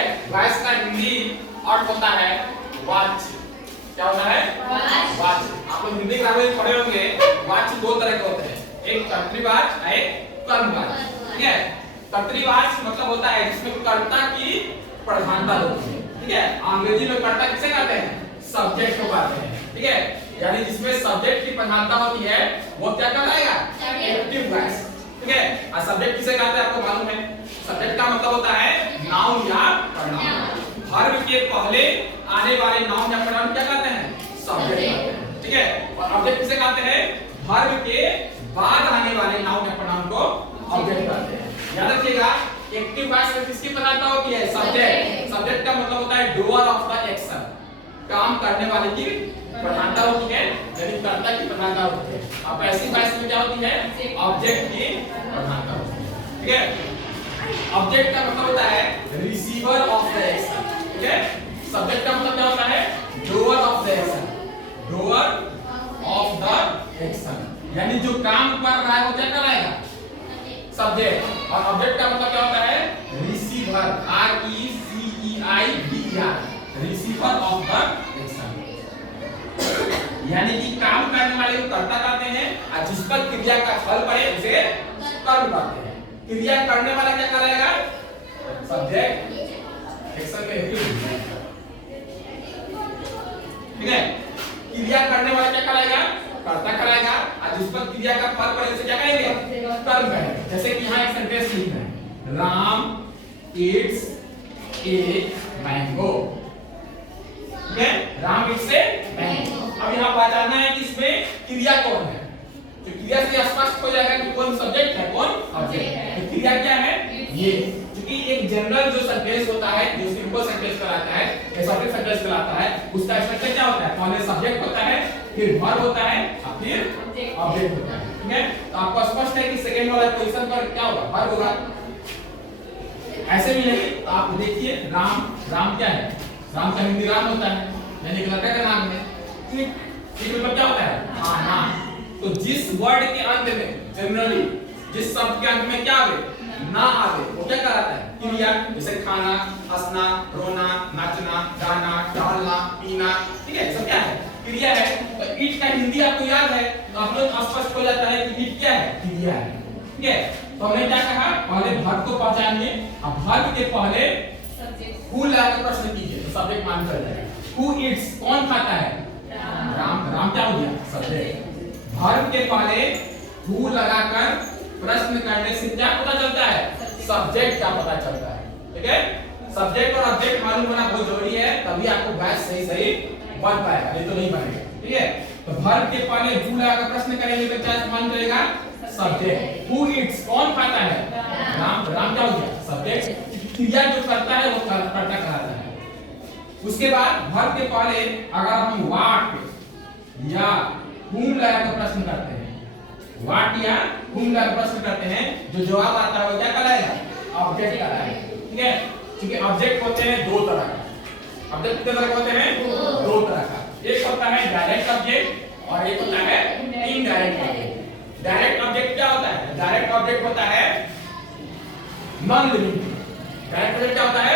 है, वॉइस का हिंदी अर्थ होता है वाच्य। क्या होता है? वाच्य। आप लोग हिंदी ग्रामर में पढ़े होंगे, वाच्य दो तरह के होते हैं, एक कर्तृवाच्य, एक कर्मवाच्य। ठीक है, कर्तृवाच्य मतलब होता है जिसमें कर्ता की प्रधानता होती है। ठीक है, अंग्रेजी में कर्ता किसे कहते हैं? सब्जेक्ट को कहते हैं। ठीक है, यानी जिसमें सब्जेक्ट की प्रधानता होती है वो क्या कहलाएगा? Active voice. ठीक है, और सब्जेक्ट किसे कहते हैं आपको मालूम है? सब्जेक्ट का मतलब होता है नाउन या प्रोनाउन। वर्ब के पहले आने वाले नाउन या प्रोनाउन क्या कहते हैं? सब्जेक्ट कहते हैं। ठीक है, और ऑब्जेक्ट किसे कहते हैं? वर्ब के बाद आने वाले नाउन या प्रोनाउन को ऑब्जेक्ट कहते हैं। याद रखिएगा, एक्टिव वॉइस में किसकी प्रधानता होती है? सब्जेक्ट। सब्जेक्ट का मतलब होता है डूअर ऑफ द एक्शन, काम करने वाले की प्रधानता होती है, यानी कर्ता की प्रधानता होती है। अब पैसिव वॉइस में क्या होती है? ऑब्जेक्ट की प्रधानता होती है। ठीक है, ऑब्जेक्ट का मतलब होता है रिसीवर ऑफ द एक्शन। ठीक है, सब्जेक्ट का मतलब क्या होता है? Doer of the action, doer of the action, यानी जो काम कर रहा है वो क्या कहलाएगा? सब्जेक्ट। और ऑब्जेक्ट का मतलब क्या होता है? Receiver, RECEIVER, receiver of the action, यानी कि काम करने वाले को कर्ता कहते हैं और जिस पर क्रिया का फल पड़े उसे कर्म कहते हैं। क्रिया करने वाला क्या कहलाएगा? सब्जेक्ट। एक्शन में ठीक है, क्रिया करने वाला क्या कहलाएगा? कर्ता कहलाएगा और जिस पर क्रिया का फल पड़े उसे क्या कहेंगे? कर्म कहेंगे। जैसे कि यहाँ एक सेंटेंस लिखना है, राम ईट्स ए मैंगो। ठीक है, राम ईट्स ए मैंगो। अब यहाँ पहचानना है कि इसमें क्रिया कौन है। तो क्रिया से स्पष्ट हो जाएगा कि कौन सब्जेक्ट है, कौन ऑब्जेक्ट है। तो क्रिया क्या है? ये। क्योंकि एक जनरल जो सेंटेंस होता है, जो सिंपल सेंटेंस कहलाता है, एसोटिक सेंटेंस कहलाता है, उसका स्ट्रक्चर क्या होता है? पहले सब्जेक्ट होता है, फिर वर्ब होता है और फिर ऑब्जेक्ट होता है। ठीक है, तो आपको स्पष्ट है कि सेकंड वाला क्वेश्चन पर क्या होगा? वर्ब होगा। ऐसे भी नहीं तो आप देखिए, राम, राम क्या है? राम का हिंदी राम होता है, यानी कि लड़का का नाम है। ठीक, मतलब क्या होता है? खाना। तो जिस वर्ड के अंत में जनरली जिस शब्द के अंत में क्या आवे? ना आवे, वो क्या कहलाता है? क्रिया। जैसे खाना, हंसना, रोना, नाचना, गाना, टहलना, पीना। ठीक है, सब क्या है? क्रिया है। तो ईट का हिंदी आपको याद है, तो आप लोग स्पष्ट हो जाता है कि ईट क्या है? क्रिया है। ठीक है, तो हमने क्या कहा? पहले वर्ब को पहचानिए, अब वर्ब के पहले हु लगाकर प्रश्न कीजिए तो सब्जेक्ट मान चल जाएगा। हु ईट्स, कौन खाता है? राम। राम क्या हो गया? सब्जेक्ट। वर्ब के पहले हु लगाकर प्रश्न करने से क्या पता चलता है? सब्जेक्ट क्या पता चलता है। ठीक है, सब्जेक्ट और ऑब्जेक्ट मालूम होना बहुत जरूरी है, तभी आपको वॉइस सही सही बन पाएगा, नहीं तो नहीं बनेगा। ठीक है, तो वर्ब के पहले हु लगाकर प्रश्न करेंगे तो क्या मान चलेगा? सब्जेक्ट। हु ईट्स, कौन खाता है? राम। राम क्या हो गया? सब्जेक्ट। क्रिया जो करता है वो कर्ता कहलाता है। उसके बाद वर्ब के पहले अगर हम व्हाट या whom लगाकर प्रश्न करते हैं, व्हाट या whom लगाकर प्रश्न करते हैं, जो जवाब आता है वो क्या कहलाएगा? ऑब्जेक्ट कहलाएगा। ठीक है, क्योंकि ऑब्जेक्ट होते हैं दो तरह का। ऑब्जेक्ट कितने तरह के होते हैं? दो तरह का। एक होता है डायरेक्ट ऑब्जेक्ट और एक होता है इनडायरेक्ट ऑब्जेक्ट। डायरेक्ट ऑब्जेक्ट क्या होता है? डायरेक्ट ऑब्जेक्ट होता है नॉन लिविंग। डायरेक्ट ऑब्जेक्ट क्या होता है?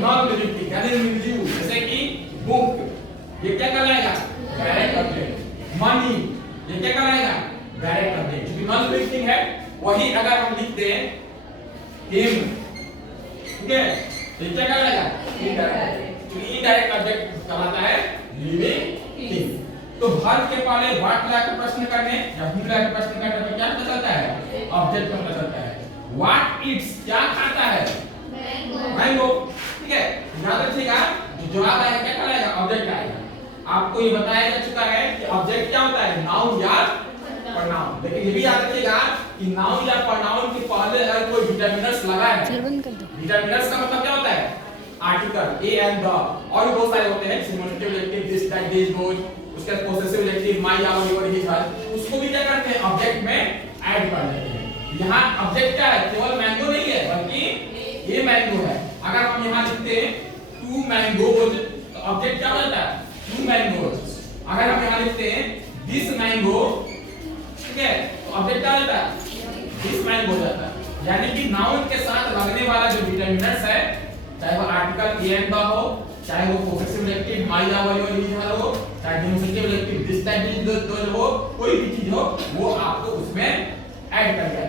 नॉन लिविंग, यानी निर्जीव। जैसे कि बुक, ये क्या कहलाएगा? Direct object. मनी, ये क्या कहलाएगा? Direct object. क्योंकि नॉन लिविंग है, वही अगर हम लिखते हैं हिम, ठीक है, तो ये क्या कहलाएगा? इनडायरेक्ट। क्योंकि इनडायरेक्ट ऑब्जेक्ट कहलाता है लिविंग थिंग। तो वर्ब के पहले व्हाट लगाकर प्रश्न करने या whom लगाकर प्रश्न करने पर क्या पता चलता है? ऑब्जेक्ट पता चलता है। व्हाट ईट्स, क्या खाता है? मैंगो। ठीक है, याद रखिएगा, जो जवाब आएगा क्या कहलाएगा? ऑब्जेक्ट आएगा। आपको ये बताया जा चुका है कि ऑब्जेक्ट क्या होता है? नाउन या प्रोनाउन। लेकिन ये भी याद रखिएगा कि नाउन या प्रोनाउन के पहले अगर कोई डिटरमिनर्स लगा है, डिटरमिनर्स का मतलब क्या होता है? आर्टिकल, ए एंड द, और भी बहुत सारे होते हैं, synonym, adjective, this, that, this, those, उसके बाद possessive adjective, my, our, your, his, her, उसको भी क्या करते हैं? ऑब्जेक्ट में ऐड कर देते हैं। यहाँ ऑब्जेक्ट क्या है? केवल मैंगो नहीं है, बल्कि ये मैंगो है। अगर हम यहाँ लिखते हैं टू मैंगोज, तो ऑब्जेक्ट क्या हो जाता है? Two mangoes. अगर हम यहाँ लिखते हैं दिस मैंगो, ठीक है, तो ऑब्जेक्ट क्या हो जाता है? दिस मैंगो हो जाता है। यानी कि नाउन के साथ लगने वाला जो डिटरमिनर्स है, चाहे वो आर्टिकल मतलब ए एंड द हो, चाहे वो पोसेसिव एडजेक्टिव माई या वाली विधान हो, चाहे डेमोस्ट्रेटिव एडजेक्टिव दिस टाइप की हो, कोई भी चीज हो वो आपको उसमें ऐड करके